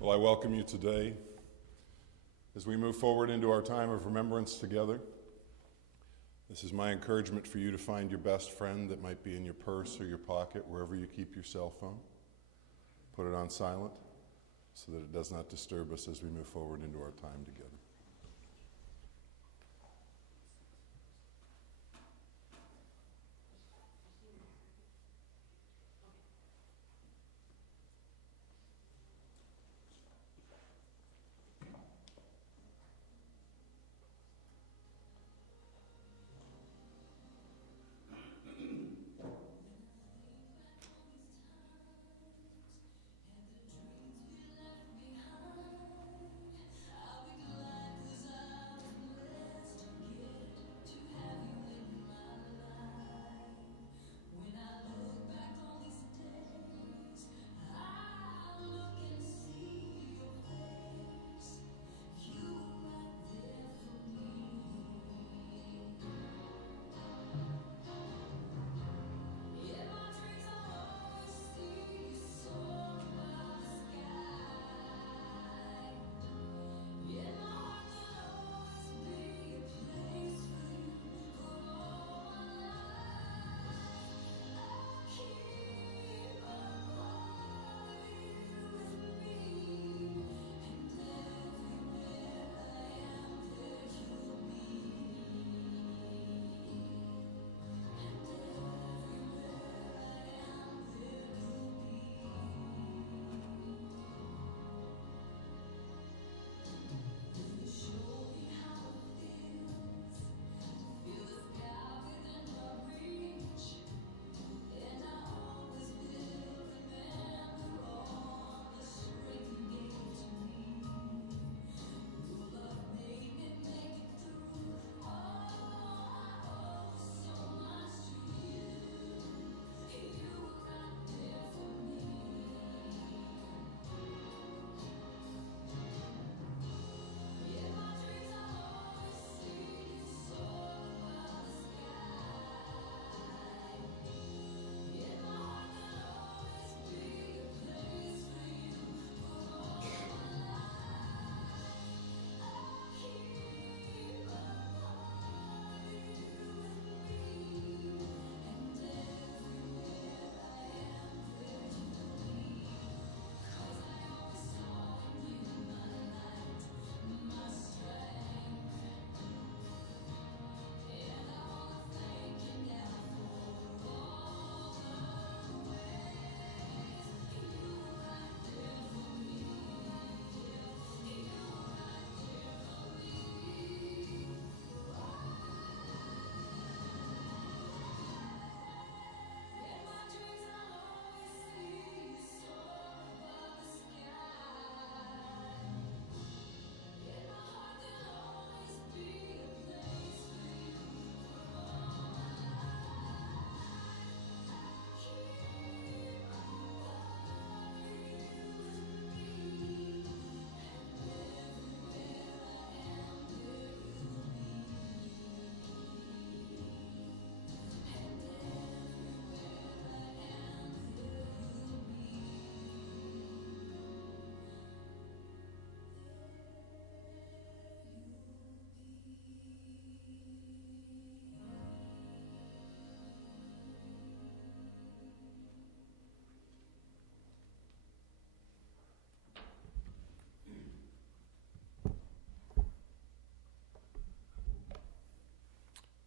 Well, I welcome you today as we move forward into our time of remembrance together. This is my encouragement for you to find your best friend that might be in your purse or your pocket, wherever you keep your cell phone. Put it on silent so that it does not disturb us as we move forward into our time together.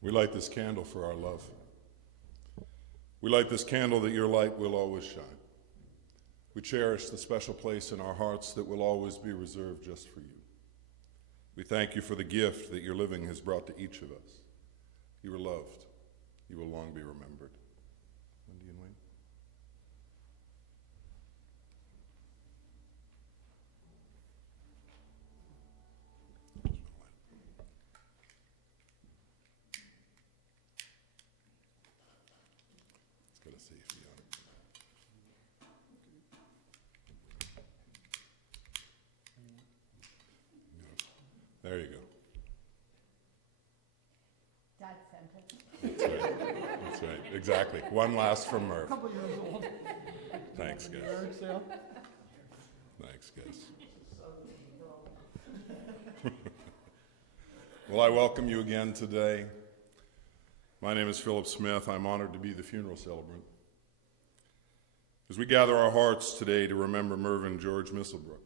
We light this candle for our love. We light this candle that your light will always shine. We cherish the special place in our hearts that will always be reserved just for you. We thank you for the gift that your living has brought to each of us. You are loved. You will long be remembered. Wendy and Wayne. Got a safety on it. There you go. Dad sent it. That's right. That's right. Exactly. One last from Merv. A couple years old. Thanks, guys. Yard sale. Thanks. Thanks, guys. Well, I welcome you again today. My name is Philip Smith. I'm honored to be the funeral celebrant. As we gather our hearts today to remember Mervin George Misselbrook.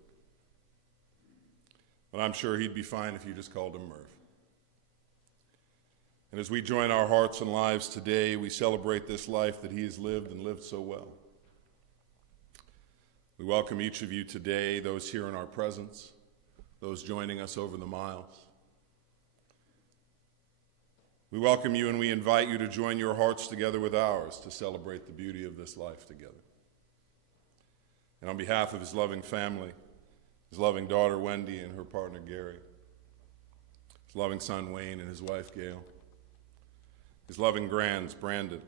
But I'm sure he'd be fine if you just called him Merv. And as we join our hearts and lives today, we celebrate this life that he has lived and lived so well. We welcome each of you today, those here in our presence, those joining us over the miles. We welcome you and we invite you to join your hearts together with ours to celebrate the beauty of this life together. And on behalf of his loving family, his loving daughter Wendy and her partner Gary, his loving son Wayne and his wife Gail, his loving grands Brandon,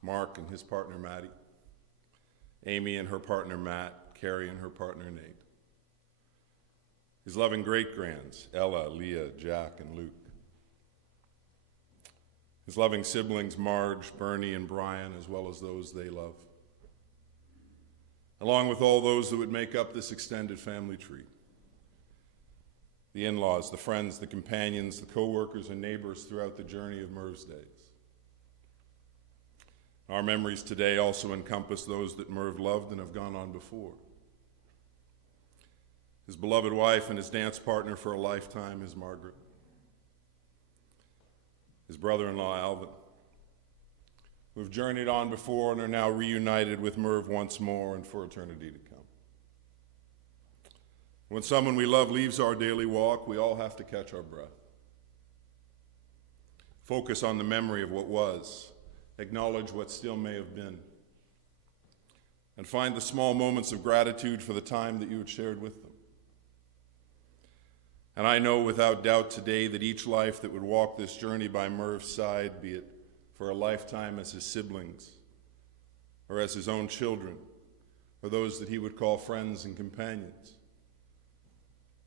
Mark and his partner Maddie, Amy and her partner Matt, Carrie and her partner Nate, his loving great-grands Ella, Leah, Jack, and Luke, his loving siblings Marge, Bernie, and Brian, as well as those they love, along with all those that would make up this extended family tree. The in-laws, the friends, the companions, the co-workers, and neighbors throughout the journey of Merv's days. Our memories today also encompass those that Merv loved and have gone on before. His beloved wife and his dance partner for a lifetime is Margaret. His brother-in-law, Alvin, who have journeyed on before and are now reunited with Merv once more and for eternity to come. When someone we love leaves our daily walk, we all have to catch our breath. Focus on the memory of what was, acknowledge what still may have been, and find the small moments of gratitude for the time that you had shared with them. And I know without doubt today that each life that would walk this journey by Merv's side, be it for a lifetime as his siblings, or as his own children, or those that he would call friends and companions,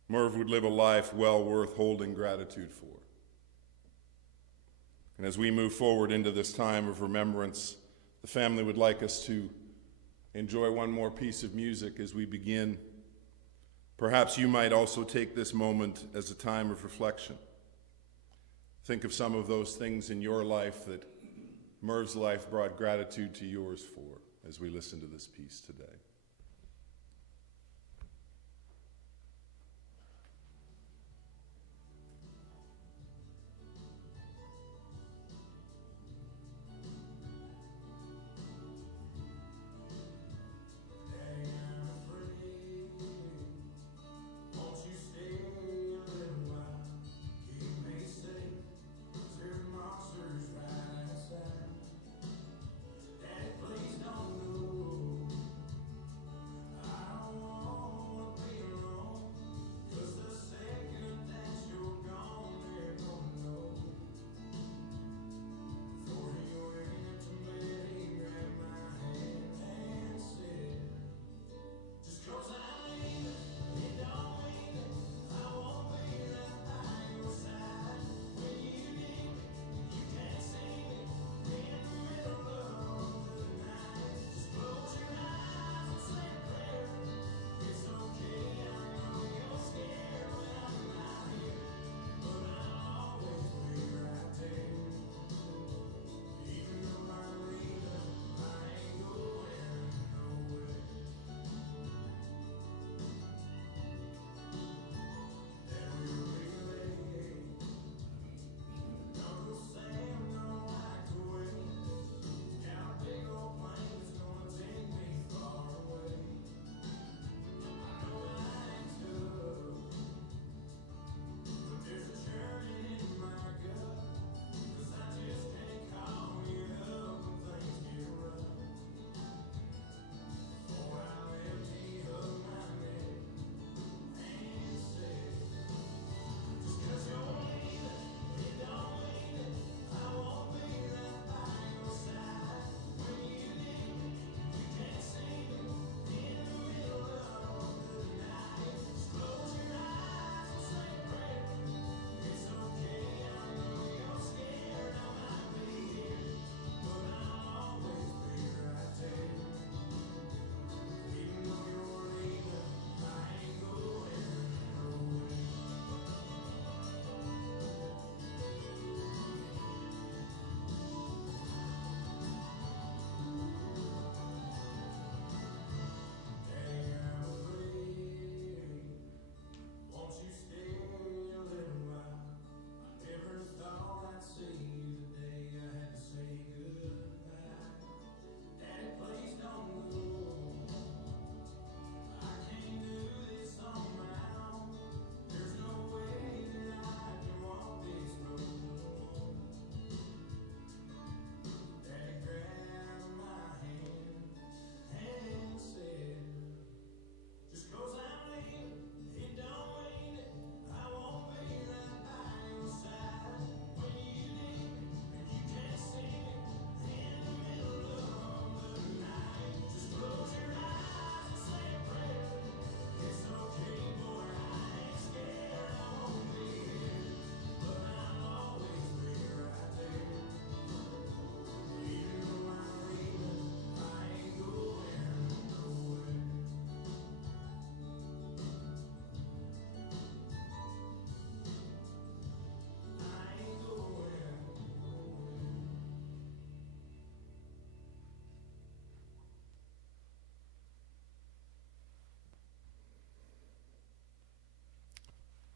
Merv would live a life well worth holding gratitude for. And as we move forward into this time of remembrance, the family would like us to enjoy one more piece of music as we begin. Perhaps you might also take this moment as a time of reflection. Think of some of those things in your life that Merv's life brought gratitude to yours for as we listen to this piece today.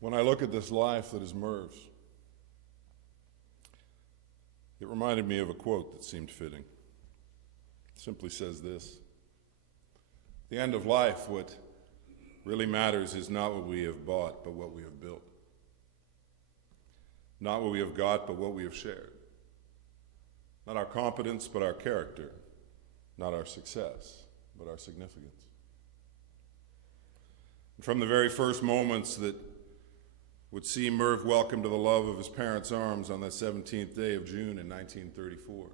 When I look at this life that is Merv's, it reminded me of a quote that seemed fitting. It simply says this: "At the end of life, what really matters is not what we have bought, but what we have built. Not what we have got, but what we have shared. Not our competence, but our character. Not our success, but our significance." And from the very first moments that would see Merv welcome to the love of his parents' arms on that 17th day of June in 1934,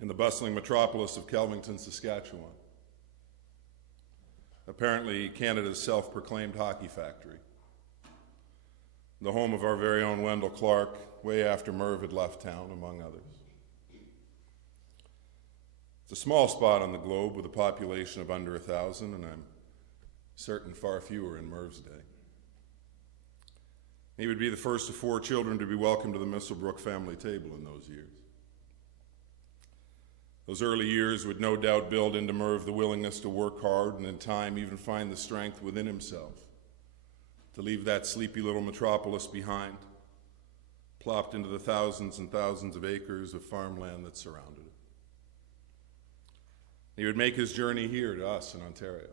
in the bustling metropolis of Kelvington, Saskatchewan, apparently Canada's self-proclaimed hockey factory, the home of our very own Wendell Clark, way after Merv had left town, among others. It's a small spot on the globe with a population of under 1,000, and I'm certain far fewer in Merv's day. He would be the first of 4 children to be welcomed to the Misselbrook family table in those years. Those early years would no doubt build into Merv the willingness to work hard and in time even find the strength within himself to leave that sleepy little metropolis behind, plopped into the thousands and thousands of acres of farmland that surrounded it. He would make his journey here to us in Ontario,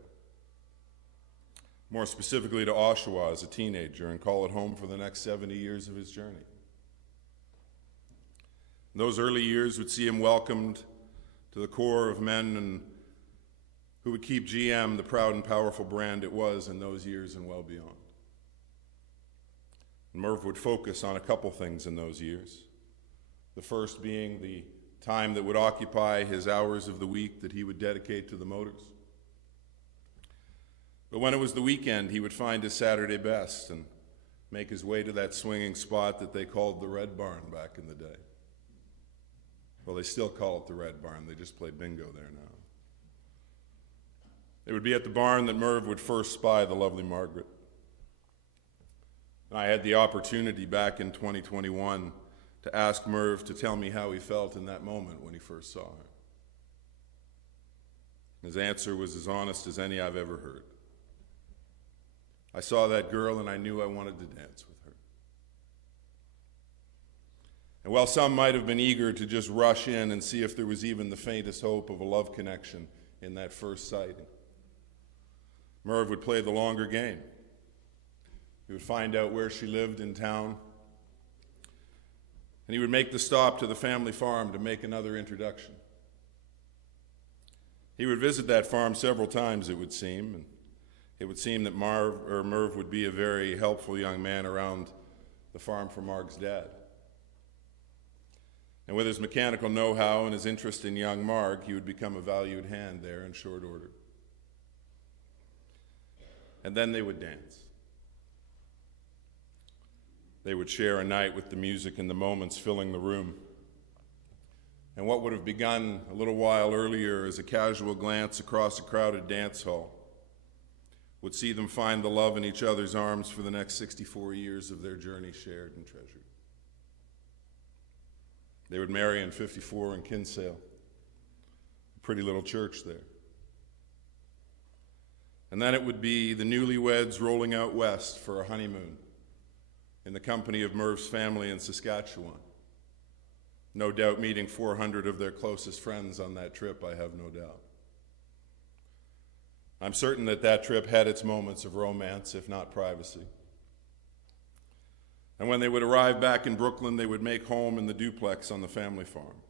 more specifically to Oshawa as a teenager, and call it home for the next 70 years of his journey. Those early years would see him welcomed to the core of men who would keep GM the proud and powerful brand it was in those years and well beyond. And Merv would focus on a couple things in those years. The first being the time that would occupy his hours of the week that he would dedicate to the motors. But when it was the weekend, he would find his Saturday best and make his way to that swinging spot that they called the Red Barn back in the day. Well, they still call it the Red Barn. They just play bingo there now. It would be at the barn that Merv would first spy the lovely Margaret. And I had the opportunity back in 2021 to ask Merv to tell me how he felt in that moment when he first saw her. His answer was as honest as any I've ever heard. I saw that girl and I knew I wanted to dance with her. And while some might have been eager to just rush in and see if there was even the faintest hope of a love connection in that first sighting, Merv would play the longer game. He would find out where she lived in town, and he would make the stop to the family farm to make another introduction. He would visit that farm several times, it would seem, and it would seem that Merv would be a very helpful young man around the farm for Marg's dad. And with his mechanical know-how and his interest in young Marg, he would become a valued hand there in short order. And then they would dance. They would share a night with the music and the moments filling the room. And what would have begun a little while earlier as a casual glance across a crowded dance hall would see them find the love in each other's arms for the next 64 years of their journey shared and treasured. They would marry in 54 in Kinsale, a pretty little church there. And then it would be the newlyweds rolling out west for a honeymoon in the company of Merv's family in Saskatchewan. No doubt meeting 400 of their closest friends on that trip, I have no doubt. I'm certain that that trip had its moments of romance, if not privacy. And when they would arrive back in Brooklyn, they would make home in the duplex on the family farm,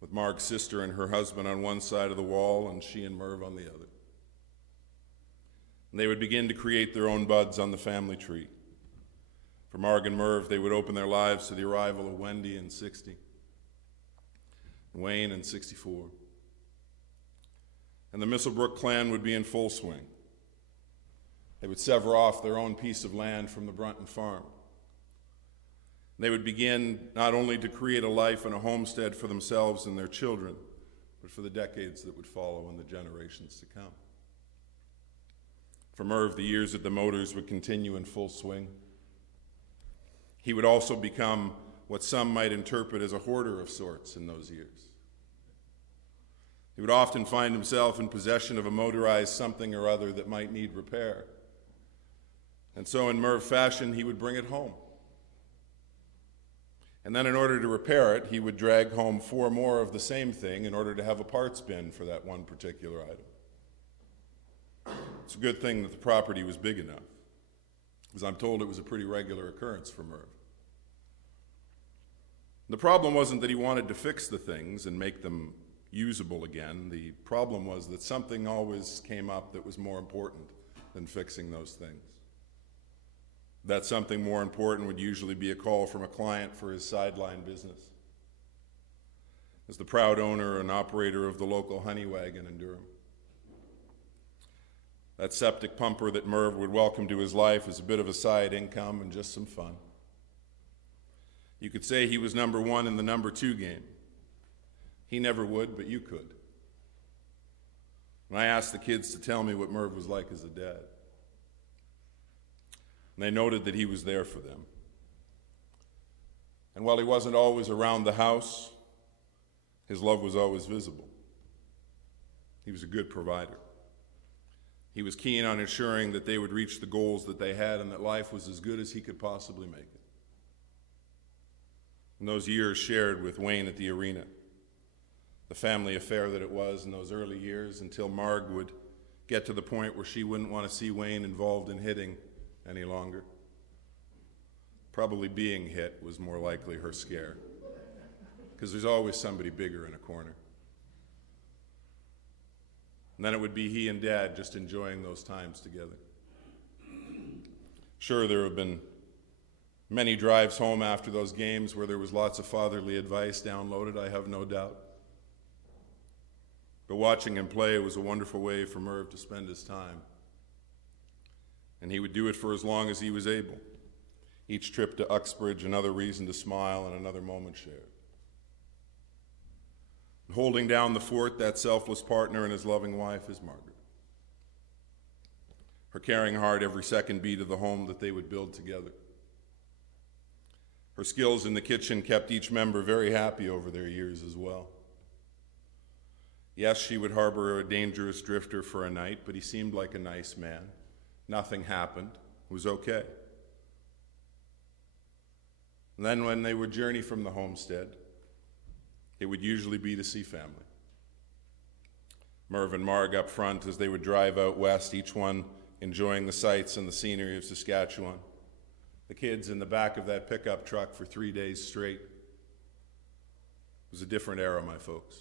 with Marg's sister and her husband on one side of the wall and she and Merv on the other. And they would begin to create their own buds on the family tree. For Marg and Merv, they would open their lives to the arrival of Wendy in 60, and Wayne in 64. And the Misselbrook clan would be in full swing. They would sever off their own piece of land from the Brunton farm. They would begin not only to create a life and a homestead for themselves and their children, but for the decades that would follow and the generations to come. For Merv, the years at the motors would continue in full swing. He would also become what some might interpret as a hoarder of sorts in those years. He would often find himself in possession of a motorized something or other that might need repair, And so in Merv fashion, he would bring it home. And then in order to repair it, he would drag home 4 more of the same thing in order to have a parts bin for that one particular item. It's a good thing that the property was big enough, because I'm told it was a pretty regular occurrence for Merv. The problem wasn't that he wanted to fix the things and make them usable again. The problem was that something always came up that was more important than fixing those things. That something more important would usually be a call from a client for his sideline business. As the proud owner and operator of the local honey wagon in Durham, that septic pumper that Merv would welcome to his life as a bit of a side income and just some fun. You could say he was number 1 in the number 2 game. He never would, but you could. When I asked the kids to tell me what Merv was like as a dad, and they noted that he was there for them. And while he wasn't always around the house, his love was always visible. He was a good provider. He was keen on ensuring that they would reach the goals that they had and that life was as good as he could possibly make it. In those years shared with Wayne at the arena, the family affair that it was in those early years until Marg would get to the point where she wouldn't want to see Wayne involved in hitting any longer. Probably being hit was more likely her scare, because there's always somebody bigger in a corner. And then it would be he and Dad just enjoying those times together. Sure, there have been many drives home after those games where there was lots of fatherly advice downloaded, I have no doubt. But watching him play was a wonderful way for Merv to spend his time. And he would do it for as long as he was able. Each trip to Uxbridge, another reason to smile and another moment shared. And holding down the fort, that selfless partner and his loving wife is Margaret. Her caring heart every second beat of the home that they would build together. Her skills in the kitchen kept each member very happy over their years as well. Yes, she would harbor a dangerous drifter for a night, but he seemed like a nice man. Nothing happened. It was okay. And then when they would journey from the homestead, it would usually be to see family. Merv and Marg up front as they would drive out west, each one enjoying the sights and the scenery of Saskatchewan. The kids in the back of that pickup truck for 3 days straight. It was a different era, my folks.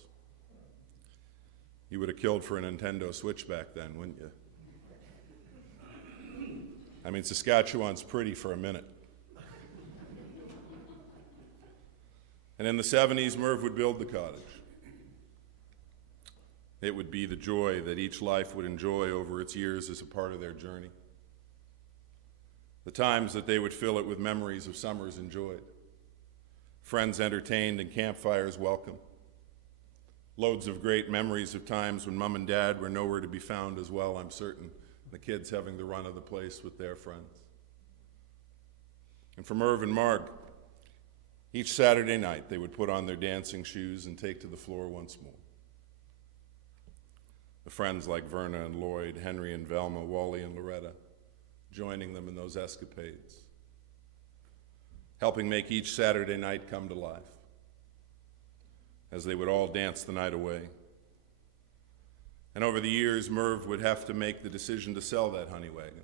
You would have killed for a Nintendo Switch back then, wouldn't you? I mean, Saskatchewan's pretty for a minute. And in the 70s, Merv would build the cottage. It would be the joy that each life would enjoy over its years as a part of their journey. The times that they would fill it with memories of summers enjoyed, friends entertained and campfires welcome. Loads of great memories of times when Mom and Dad were nowhere to be found as well, I'm certain. The kids having the run of the place with their friends. And for Merv and Marg, each Saturday night they would put on their dancing shoes and take to the floor once more. The friends like Verna and Lloyd, Henry and Velma, Wally and Loretta, joining them in those escapades, helping make each Saturday night come to life as they would all dance the night away. And over the years, Merv would have to make the decision to sell that honey wagon.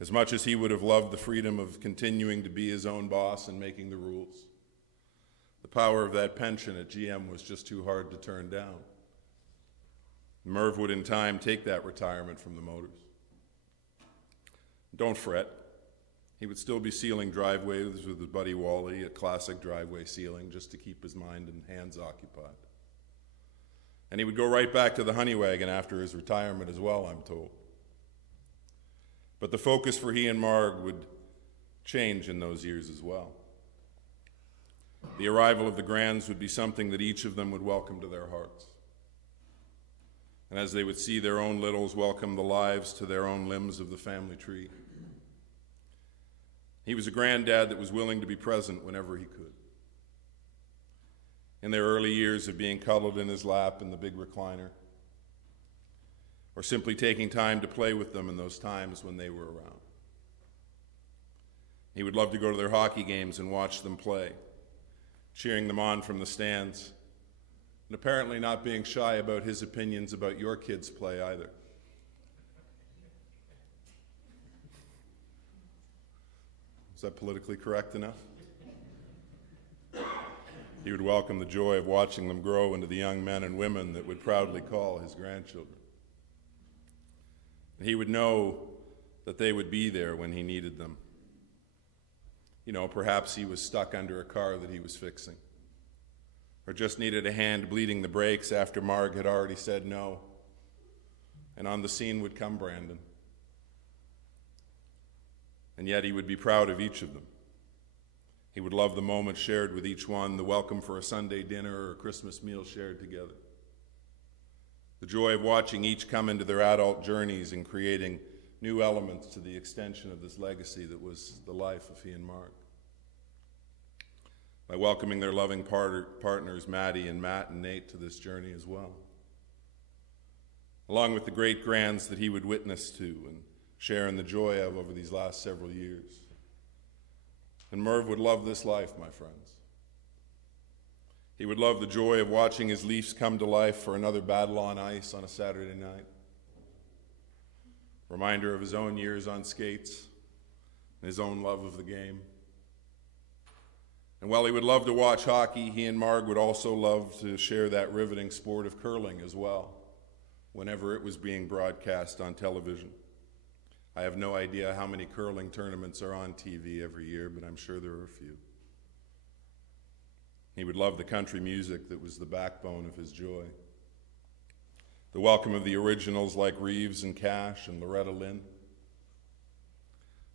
As much as he would have loved the freedom of continuing to be his own boss and making the rules, the power of that pension at GM was just too hard to turn down. Merv would in time take that retirement from the motors. Don't fret. He would still be sealing driveways with his buddy Wally, a classic driveway sealing, just to keep his mind and hands occupied. And he would go right back to the honey wagon after his retirement as well, I'm told. But the focus for he and Marg would change in those years as well. The arrival of the Grands would be something that each of them would welcome to their hearts. And as they would see their own littles welcome the lives to their own limbs of the family tree. He was a granddad that was willing to be present whenever he could. In their early years of being cuddled in his lap in the big recliner, or simply taking time to play with them in those times when they were around. He would love to go to their hockey games and watch them play, cheering them on from the stands, and apparently not being shy about his opinions about your kids' play either. Is that politically correct enough? He would welcome the joy of watching them grow into the young men and women that would proudly call his grandchildren. He would know that they would be there when he needed them. You know, perhaps he was stuck under a car that he was fixing, or just needed a hand bleeding the brakes after Marg had already said no. And on the scene would come Brandon. And yet he would be proud of each of them. He would love the moment shared with each one, the welcome for a Sunday dinner or a Christmas meal shared together. The joy of watching each come into their adult journeys and creating new elements to the extension of this legacy that was the life of he and Marg. By welcoming their loving partners, Maddie and Matt and Nate, to this journey as well. Along with the great-grands that he would witness to and share in the joy of over these last several years. And Merv would love this life, my friends. He would love the joy of watching his Leafs come to life for another battle on ice on a Saturday night. Reminder of his own years on skates and his own love of the game. And while he would love to watch hockey, he and Marg would also love to share that riveting sport of curling as well, whenever it was being broadcast on television. I have no idea how many curling tournaments are on TV every year, but I'm sure there are a few. He would love the country music that was the backbone of his joy. The welcome of the originals like Reeves and Cash and Loretta Lynn,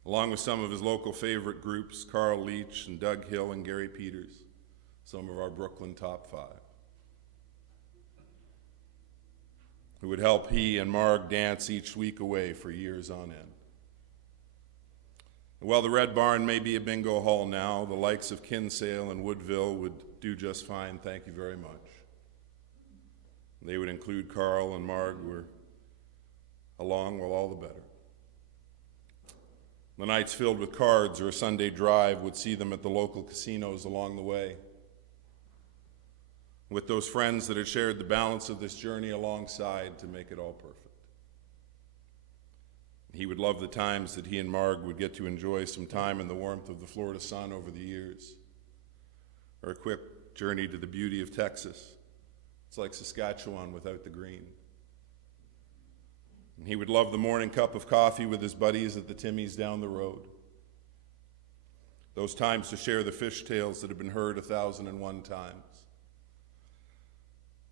along with some of his local favorite groups, Carl Leach and Doug Hill and Gary Peters, some of our Brooklyn top five, who would help he and Marg dance each week away for years on end. And while the Red Barn may be a bingo hall now, the likes of Kinsale and Woodville would do just fine, thank you very much. They would include Carl and Marg were along, well, all the better. The nights filled with cards or a Sunday drive would see them at the local casinos along the way, with those friends that had shared the balance of this journey alongside to make it all perfect. He would love the times that he and Marg would get to enjoy some time in the warmth of the Florida sun over the years, or a quick journey to the beauty of Texas. It's like Saskatchewan without the green. And he would love the morning cup of coffee with his buddies at the Timmy's down the road. Those times to share the fish tales that have been heard 1,001 times.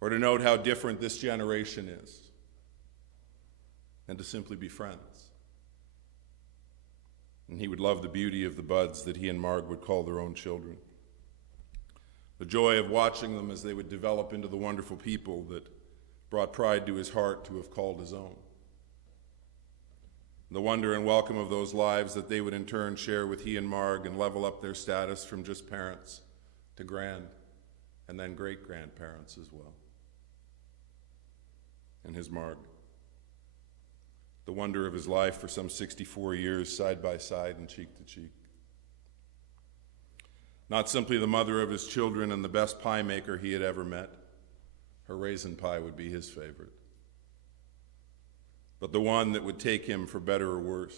Or to note how different this generation is. And to simply be friends. And he would love the beauty of the buds that he and Marg would call their own children. The joy of watching them as they would develop into the wonderful people that brought pride to his heart to have called his own. The wonder and welcome of those lives that they would in turn share with he and Marg and level up their status from just parents to grand and then great-grandparents as well. And his Marg. The wonder of his life for some 64 years side by side and cheek to cheek. Not simply the mother of his children and the best pie maker he had ever met. Her raisin pie would be his favorite. But the one that would take him for better or worse,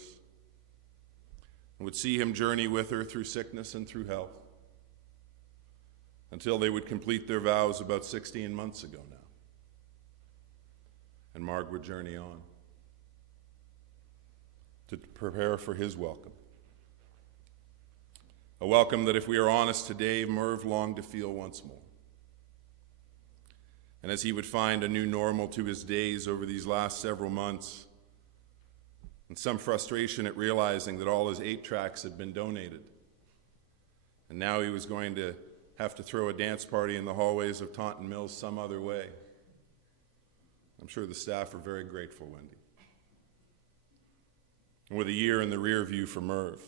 and would see him journey with her through sickness and through health, until they would complete their vows about 16 months ago now. And Marg would journey on to prepare for his welcome. A welcome that, if we are honest today, Merv longed to feel once more. And as he would find a new normal to his days over these last several months, and some frustration at realizing that all his 8 tracks had been donated, and now he was going to have to throw a dance party in the hallways of Taunton Mills some other way. I'm sure the staff are very grateful, Wendy. And with a year in the rear view for Merv,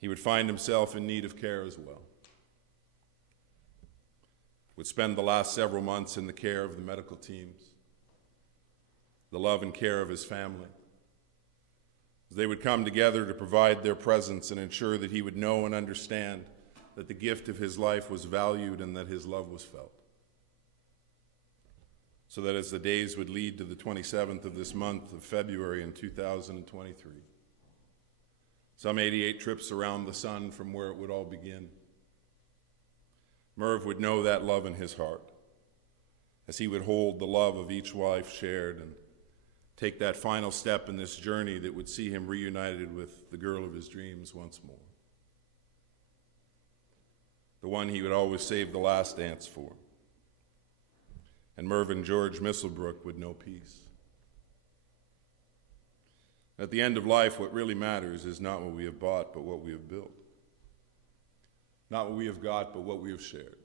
he would find himself in need of care as well. Would spend the last several months in the care of the medical teams, the love and care of his family, as they would come together to provide their presence and ensure that he would know and understand that the gift of his life was valued and that his love was felt. So that as the days would lead to the 27th of this month of February in 2023, some 88 trips around the sun from where it would all begin, Merv would know that love in his heart, as he would hold the love of each wife shared and take that final step in this journey that would see him reunited with the girl of his dreams once more. The one he would always save the last dance for. And Mervin George Misselbrook would know peace. At the end of life, what really matters is not what we have bought, but what we have built. Not what we have got, but what we have shared.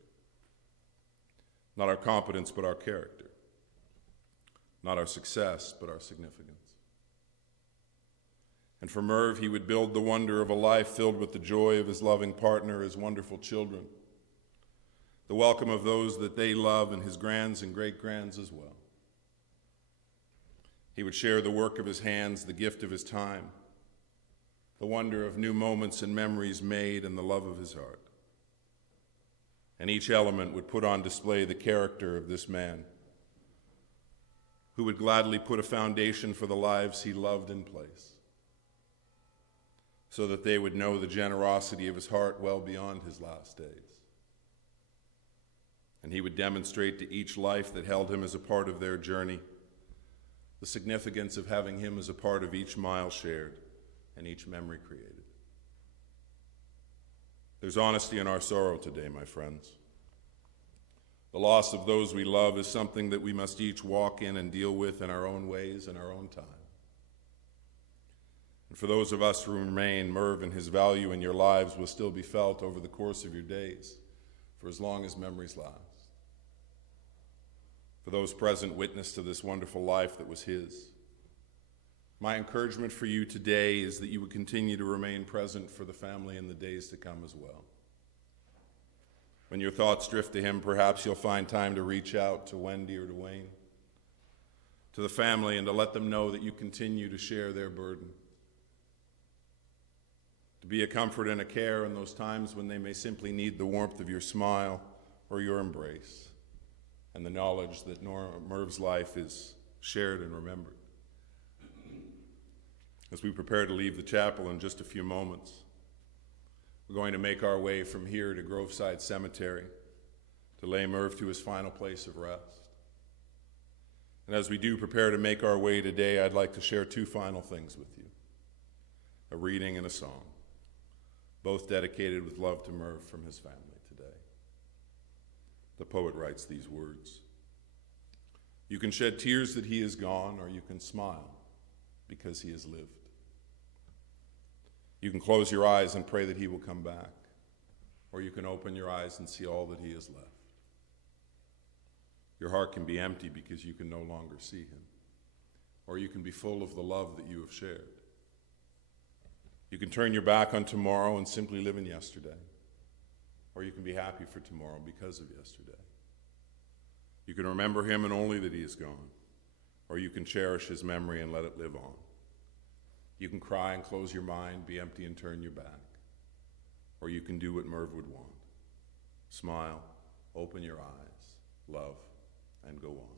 Not our competence, but our character. Not our success, but our significance. And for Merv, he would build the wonder of a life filled with the joy of his loving partner, his wonderful children, the welcome of those that they love, and his grands and great-grands as well. He would share the work of his hands, the gift of his time, the wonder of new moments and memories made, and the love of his heart. And each element would put on display the character of this man, who would gladly put a foundation for the lives he loved in place, so that they would know the generosity of his heart well beyond his last days. And he would demonstrate to each life that held him as a part of their journey the significance of having him as a part of each mile shared and each memory created. There's honesty in our sorrow today, my friends. The loss of those we love is something that we must each walk in and deal with in our own ways in our own time. And for those of us who remain, Merv and his value in your lives will still be felt over the course of your days, for as long as memories last. For those present, witness to this wonderful life that was his, my encouragement for you today is that you would continue to remain present for the family in the days to come as well. When your thoughts drift to him, perhaps you'll find time to reach out to Wendy or to Wayne, to the family, and to let them know that you continue to share their burden, to be a comfort and a care in those times when they may simply need the warmth of your smile or your embrace, and the knowledge that Merv's life is shared and remembered. As we prepare to leave the chapel in just a few moments, we're going to make our way from here to Groveside Cemetery to lay Merv to his final place of rest. And as we do prepare to make our way today, I'd like to share two final things with you: a reading and a song, both dedicated with love to Merv from his family today. The poet writes these words: "You can shed tears that he is gone, or you can smile because he has lived. You can close your eyes and pray that he will come back, or you can open your eyes and see all that he has left. Your heart can be empty because you can no longer see him, or you can be full of the love that you have shared. You can turn your back on tomorrow and simply live in yesterday, or you can be happy for tomorrow because of yesterday. You can remember him and only that he is gone, or you can cherish his memory and let it live on. You can cry and close your mind, be empty and turn your back, or you can do what Merv would want: smile, open your eyes, love, and go on."